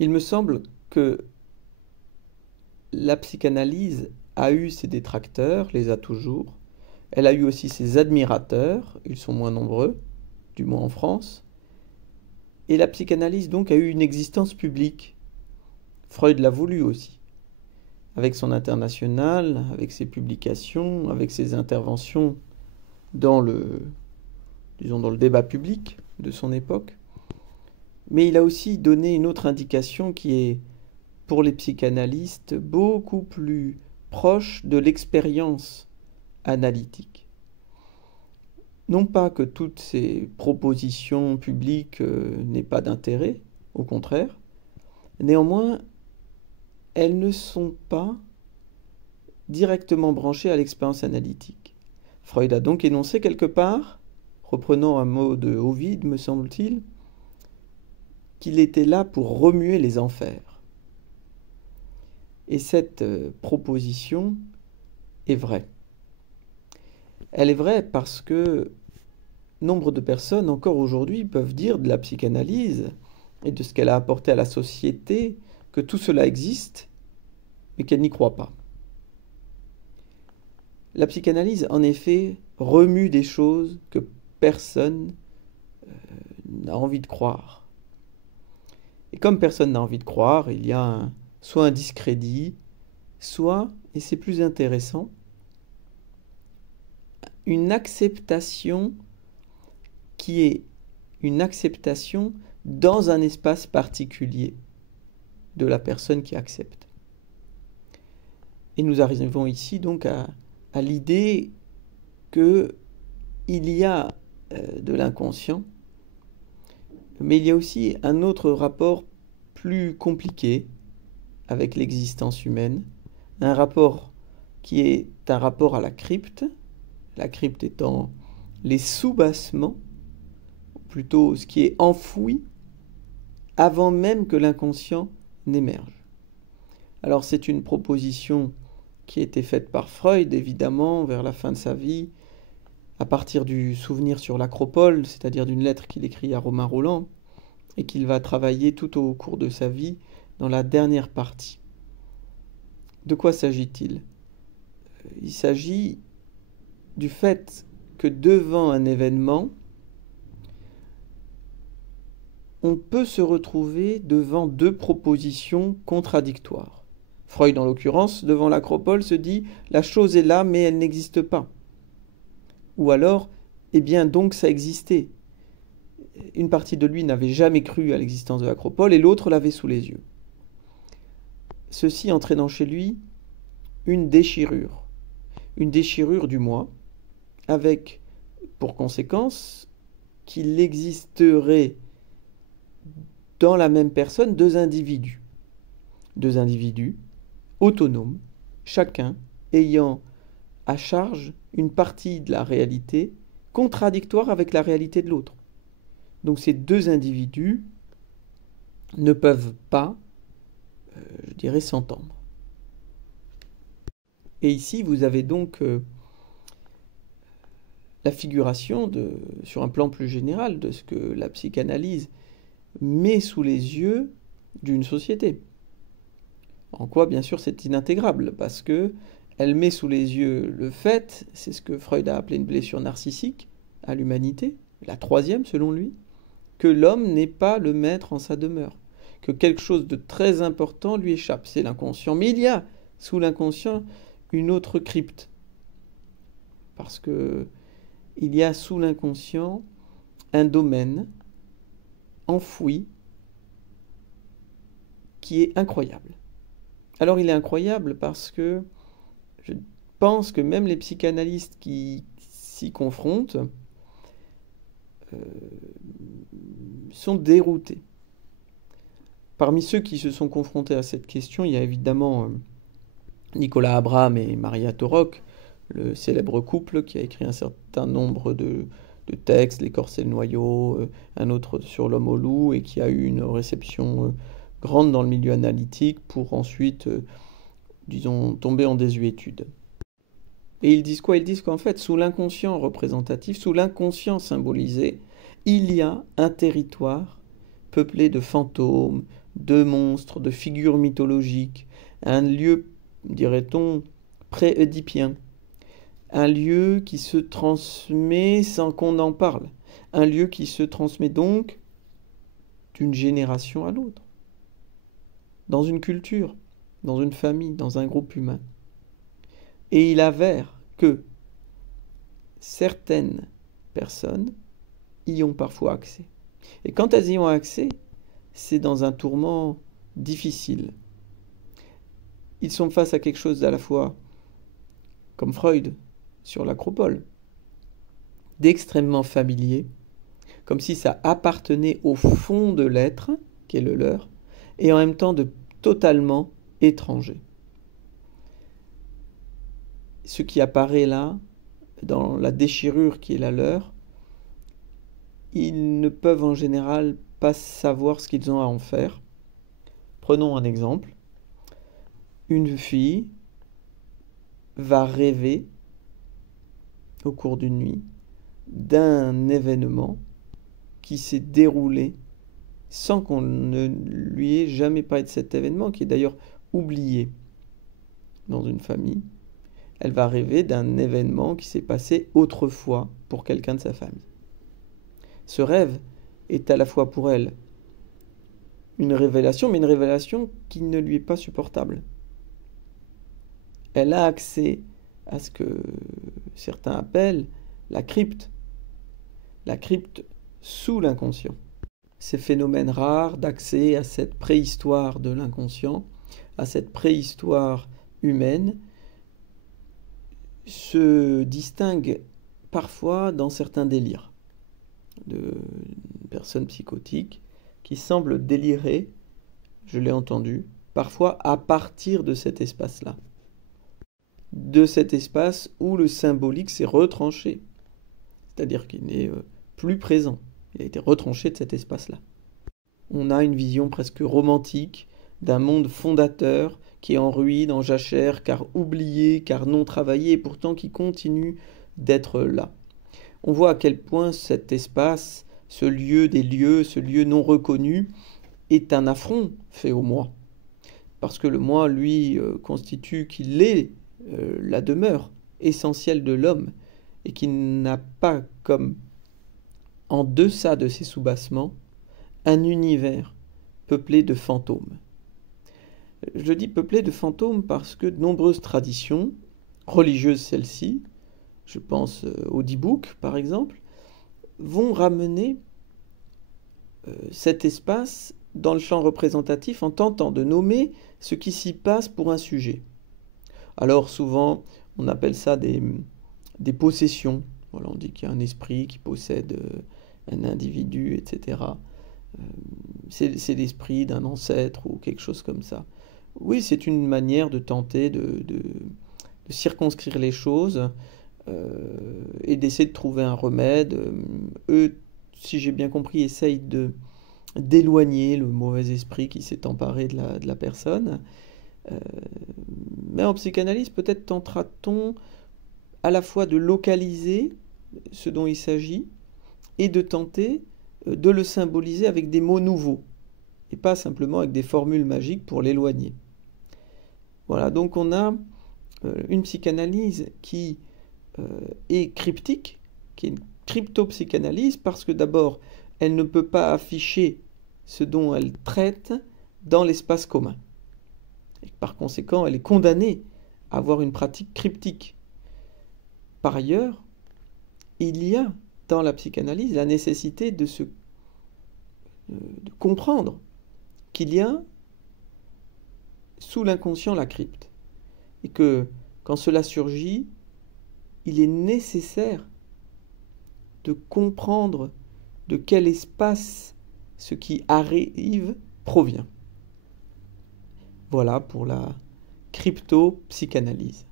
Il me semble que la psychanalyse a eu ses détracteurs, les a toujours. Elle a eu aussi ses admirateurs, ils sont moins nombreux, du moins en France. Et la psychanalyse donc a eu une existence publique. Freud l'a voulu aussi, avec son international, avec ses publications, avec ses interventions dans disons, dans le débat public de son époque. Mais il a aussi donné une autre indication qui est, pour les psychanalystes, beaucoup plus proche de l'expérience analytique. Non pas que toutes ces propositions publiques n'aient pas d'intérêt, au contraire, néanmoins, elles ne sont pas directement branchées à l'expérience analytique. Freud a donc énoncé quelque part, reprenant un mot de Ovide, me semble-t-il, qu'il était là pour remuer les enfers. Et cette proposition est vraie. Elle est vraie parce que nombre de personnes, encore aujourd'hui, peuvent dire de la psychanalyse et de ce qu'elle a apporté à la société que tout cela existe, mais qu'elle n'y croit pas. La psychanalyse, en effet, remue des choses que personne n'a envie de croire. Et comme personne n'a envie de croire, il y a soit un discrédit, soit, et c'est plus intéressant, une acceptation qui est une acceptation dans un espace particulier de la personne qui accepte. Et nous arrivons ici donc à l'idée qu'il y a de l'inconscient, mais il y a aussi un autre rapport plus compliqué avec l'existence humaine, un rapport qui est un rapport à la crypte étant les soubassements, plutôt ce qui est enfoui avant même que l'inconscient n'émerge. Alors c'est une proposition qui a été faite par Freud, évidemment, vers la fin de sa vie, à partir du souvenir sur l'Acropole, c'est-à-dire d'une lettre qu'il écrit à Romain Rolland, et qu'il va travailler tout au cours de sa vie dans la dernière partie. De quoi s'agit-il ? Il s'agit du fait que devant un événement, on peut se retrouver devant deux propositions contradictoires. Freud, en l'occurrence, devant l'Acropole, se dit « la chose est là, mais elle n'existe pas ». Ou alors « eh bien donc ça existait ». Une partie de lui n'avait jamais cru à l'existence de l'Acropole et l'autre l'avait sous les yeux. Ceci entraînant chez lui une déchirure du moi, avec pour conséquence qu'il existerait dans la même personne deux individus autonomes, chacun ayant à charge une partie de la réalité contradictoire avec la réalité de l'autre. Donc ces deux individus ne peuvent pas, je dirais, s'entendre. Et ici, vous avez donc la figuration, sur un plan plus général, de ce que la psychanalyse met sous les yeux d'une société. En quoi, bien sûr, c'est inintégrable, parce que elle met sous les yeux le fait, c'est ce que Freud a appelé une blessure narcissique à l'humanité, la troisième selon lui, que l'homme n'est pas le maître en sa demeure, que quelque chose de très important lui échappe, c'est l'inconscient. Mais il y a sous l'inconscient une autre crypte, parce que il y a sous l'inconscient un domaine enfoui qui est incroyable. Alors il est incroyable parce que je pense que même les psychanalystes qui s'y confrontent sont déroutés. Parmi ceux qui se sont confrontés à cette question, il y a évidemment Nicolas Abraham et Maria Torok, le célèbre couple qui a écrit un certain nombre de textes, L'écorce et le noyau, un autre sur l'homme au loup, et qui a eu une réception grande dans le milieu analytique pour ensuite, disons, tomber en désuétude. Et ils disent quoi ? Ils disent qu'en fait, sous l'inconscient représentatif, sous l'inconscient symbolisé, il y a un territoire peuplé de fantômes, de monstres, de figures mythologiques, un lieu, dirait-on, pré-oedipien, un lieu qui se transmet sans qu'on en parle, un lieu qui se transmet donc d'une génération à l'autre, dans une culture, dans une famille, dans un groupe humain. Et il avère que certaines personnes y ont parfois accès. Et quand elles y ont accès, c'est dans un tourment difficile. Ils sont face à quelque chose d'à la fois, comme Freud sur l'acropole, d'extrêmement familier, comme si ça appartenait au fond de l'être, qui est le leur, et en même temps de totalement étranger. Ce qui apparaît là, dans la déchirure qui est la leur, ils ne peuvent en général pas savoir ce qu'ils ont à en faire. Prenons un exemple. Une fille va rêver au cours d'une nuit d'un événement qui s'est déroulé sans qu'on ne lui ait jamais parlé de cet événement, qui est d'ailleurs oublié dans une famille. Elle va rêver d'un événement qui s'est passé autrefois pour quelqu'un de sa famille. Ce rêve est à la fois pour elle une révélation, mais une révélation qui ne lui est pas supportable. Elle a accès à ce que certains appellent la crypte sous l'inconscient. Ces phénomènes rares d'accès à cette préhistoire de l'inconscient, à cette préhistoire humaine, se distinguent parfois dans certains délires de personnes psychotiques qui semblent délirer, je l'ai entendu, parfois à partir de cet espace-là. De cet espace où le symbolique s'est retranché, c'est-à-dire qu'il n'est plus présent, il a été retranché de cet espace-là. On a une vision presque romantique d'un monde fondateur qui est en ruine, en jachère, car oublié, car non travaillé, et pourtant qui continue d'être là. On voit à quel point cet espace, ce lieu des lieux, ce lieu non reconnu, est un affront fait au moi. Parce que le moi, lui, constitue qu'il est la demeure essentielle de l'homme, et qu'il n'a pas comme en deçà de ses soubassements un univers peuplé de fantômes. Je dis peuplé de fantômes parce que de nombreuses traditions, religieuses celles-ci, je pense au Dibouk par exemple, vont ramener cet espace dans le champ représentatif en tentant de nommer ce qui s'y passe pour un sujet. Alors souvent on appelle ça des possessions. Voilà, on dit qu'il y a un esprit qui possède un individu, etc. C'est l'esprit d'un ancêtre ou quelque chose comme ça. Oui, c'est une manière de tenter de circonscrire les choses et d'essayer de trouver un remède. Eux, si j'ai bien compris, essayent d'éloigner le mauvais esprit qui s'est emparé de la personne. Mais en psychanalyse, peut-être tentera-t-on à la fois de localiser ce dont il s'agit et de tenter de le symboliser avec des mots nouveaux et pas simplement avec des formules magiques pour l'éloigner. Voilà, donc on a une psychanalyse qui est cryptique, qui est une crypto-psychanalyse parce que d'abord, elle ne peut pas afficher ce dont elle traite dans l'espace commun. Et par conséquent, elle est condamnée à avoir une pratique cryptique. Par ailleurs, il y a dans la psychanalyse la nécessité de comprendre qu'il y a sous l'inconscient la crypte. Et que quand cela surgit, il est nécessaire de comprendre de quel espace ce qui arrive provient. Voilà pour la crypto-psychanalyse.